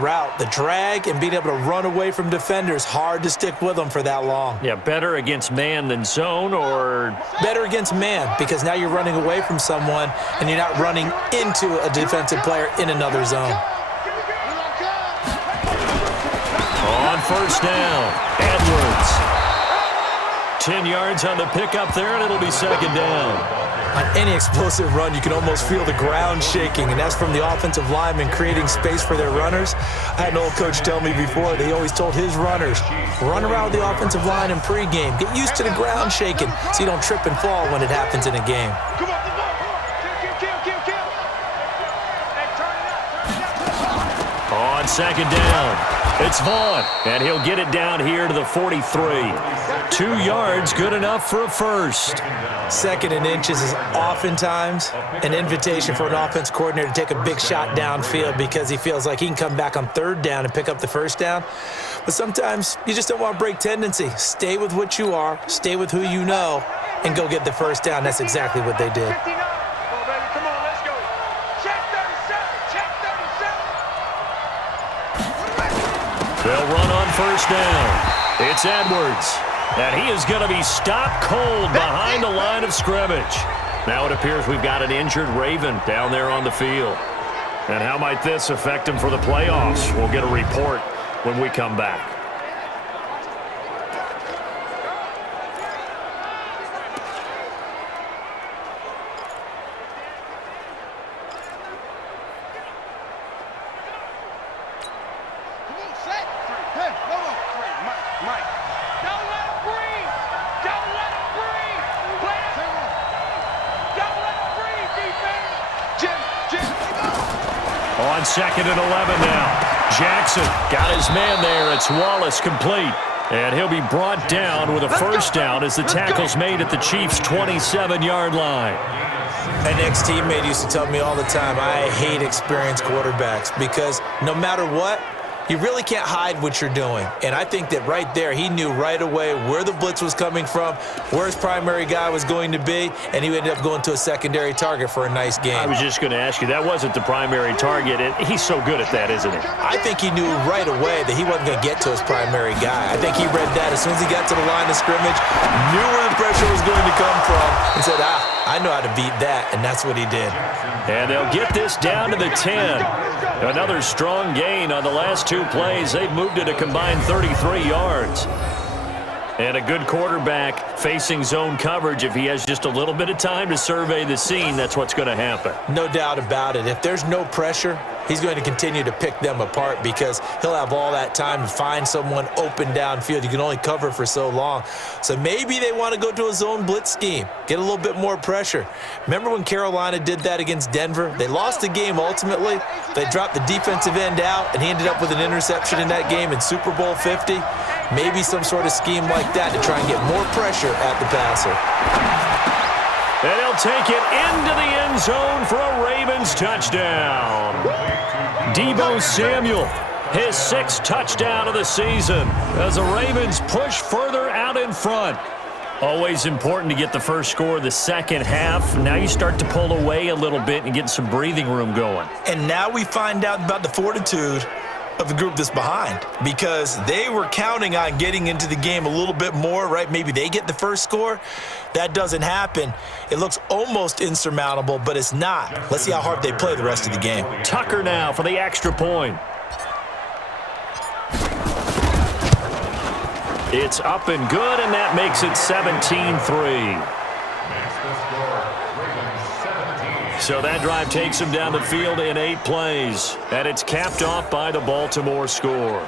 route. The drag and being able to run away from defenders, hard to stick with them for that long. Yeah, better against man than zone, or? Better against man, because now you're running away from someone and you're not running into a defensive player in another zone. On first down, Edwards. 10 yards on the pickup there, and it'll be second down. On any explosive run, you can almost feel the ground shaking, and that's from the offensive linemen creating space for their runners. I had an old coach tell me before, they always told his runners, run around the offensive line in pregame. Get used to the ground shaking so you don't trip and fall when it happens in a game. On second down, it's Vaughn, and he'll get it down here to the 43. 2 yards, good enough for a first. Second and inches is oftentimes an invitation for an offense coordinator to take a big shot downfield because he feels like he can come back on third down and pick up the first down. But sometimes you just don't want to break tendency. Stay with what you are, stay with who you know, and go get the first down. That's exactly what they did. They'll run on first down. It's Edwards. And he is going to be stopped cold behind the line of scrimmage. Now it appears we've got an injured Raven down there on the field. And how might this affect him for the playoffs? We'll get a report when we come back. On second and 11 now. Jackson got his man there. It's Wallace complete. And he'll be brought down with a first down as the tackle's made at the Chiefs' 27-yard line. An ex-teammate used to tell me all the time, I hate experienced quarterbacks because no matter what, you really can't hide what you're doing. And I think that right there, he knew right away where the blitz was coming from, where his primary guy was going to be, and he ended up going to a secondary target for a nice game. I was just going to ask you, that wasn't the primary target. He's so good at that, isn't he? I think he knew right away that he wasn't going to get to his primary guy. I think he read that as soon as he got to the line of scrimmage, knew where the pressure was going to come from, and said, I know how to beat that, and that's what he did. And they'll get this down to the 10. Another strong gain on the last two plays. They've moved it a combined 33 yards. And a good quarterback facing zone coverage. If he has just a little bit of time to survey the scene, that's what's going to happen. No doubt about it. If there's no pressure, he's going to continue to pick them apart because he'll have all that time to find someone open downfield. You can only cover for so long. So maybe they want to go to a zone blitz scheme, get a little bit more pressure. Remember when Carolina did that against Denver? They lost the game ultimately. They dropped the defensive end out, and he ended up with an interception in that game in Super Bowl 50. Maybe some sort of scheme like that to try and get more pressure at the passer. And he'll take it into the end zone for a Ravens touchdown. Deebo Samuel, his 6th touchdown of the season as the Ravens push further out in front. Always important to get the first score of the second half. Now you start to pull away a little bit and get some breathing room going. And now we find out about the fortitude of the group that's behind because they were counting on getting into the game a little bit more, right? Maybe they get the first score. That doesn't happen. It looks almost insurmountable, but it's not. Let's see how hard they play the rest of the game. Tucker now for the extra point. It's up and good, and that makes it 17-3. So that drive takes him down the field in 8 plays, and it's capped off by the Baltimore score.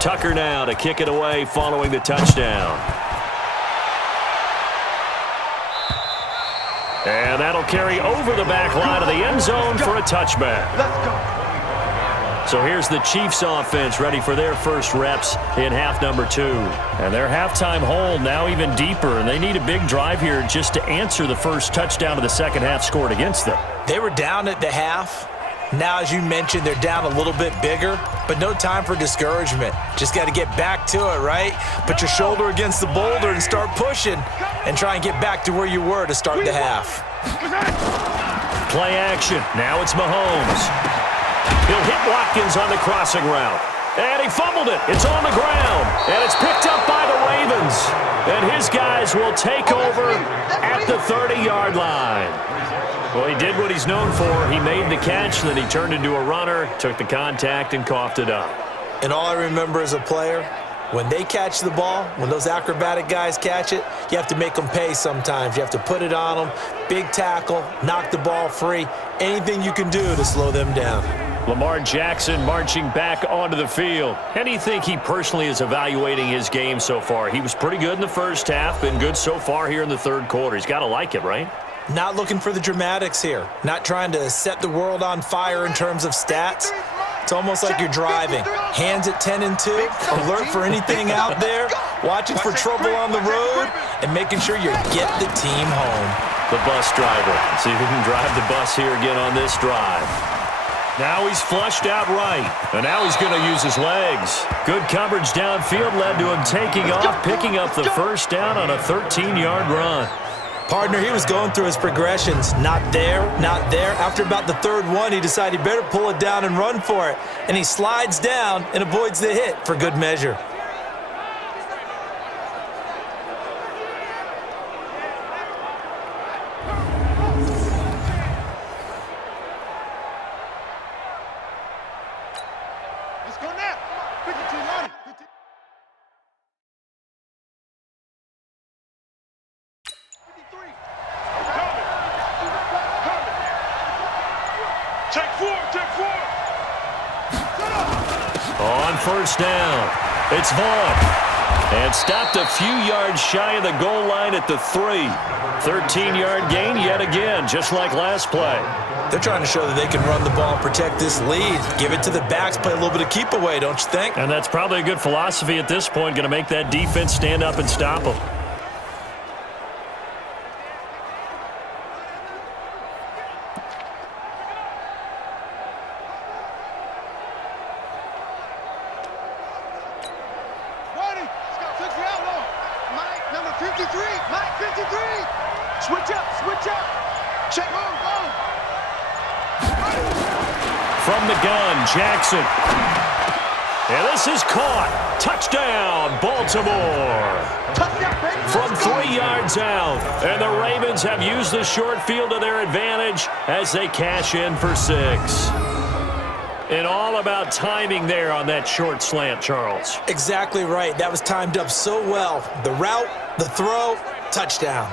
Tucker now to kick it away following the touchdown. And that'll carry over the back line of the end zone for a touchback. Let's go. So here's the Chiefs offense ready for their first reps in half number 2. And their halftime hole now even deeper, and they need a big drive here just to answer the first touchdown of the second half scored against them. They were down at the half. Now, as you mentioned, they're down a little bit bigger, but no time for discouragement. Just got to get back to it, right? Put your shoulder against the boulder and start pushing and try and get back to where you were to start the half. Play action. Now it's Mahomes. He'll hit Watkins on the crossing route. And he fumbled it. It's on the ground. And it's picked up by the Ravens. And his guys will take over at the 30-yard line. Well, he did what he's known for. He made the catch, then he turned into a runner, took the contact, and coughed it up. And all I remember as a player, when they catch the ball, when those acrobatic guys catch it, you have to make them pay sometimes. You have to put it on them, big tackle, knock the ball free, anything you can do to slow them down. Lamar Jackson marching back onto the field. How do you think he personally is evaluating his game so far? He was pretty good in the first half, been good so far here in the third quarter. He's got to like it, right? Not looking for the dramatics here. Not trying to set the world on fire in terms of stats. It's almost like you're driving. Hands at 10 and 2, alert for anything out there, watching for trouble on the road, and making sure you get the team home. The bus driver. See if he can drive the bus here again on this drive. Now he's flushed out right, and now he's going to use his legs. Good coverage downfield led to him taking off, picking up the first down on a 13-yard run. Partner, he was going through his progressions. Not there, not there. After about the third one, he decided he better pull it down and run for it. And he slides down and avoids the hit for good measure. Let's go now. 52-90. Check four. On first down, it's Vaughn. And stopped a few yards shy of the goal line at the 3. 13-yard gain yet again, just like last play. They're trying to show that they can run the ball and protect this lead. Give it to the backs, play a little bit of keep away, don't you think? And that's probably a good philosophy at this point, going to make that defense stand up and stop them. From the gun, Jackson. And this is caught. Touchdown, Baltimore. From 3 yards out. And the Ravens have used the short field to their advantage as they cash in for 6. And all about timing there on that short slant, Charles. Exactly right. That was timed up so well. The route, the throw, touchdown.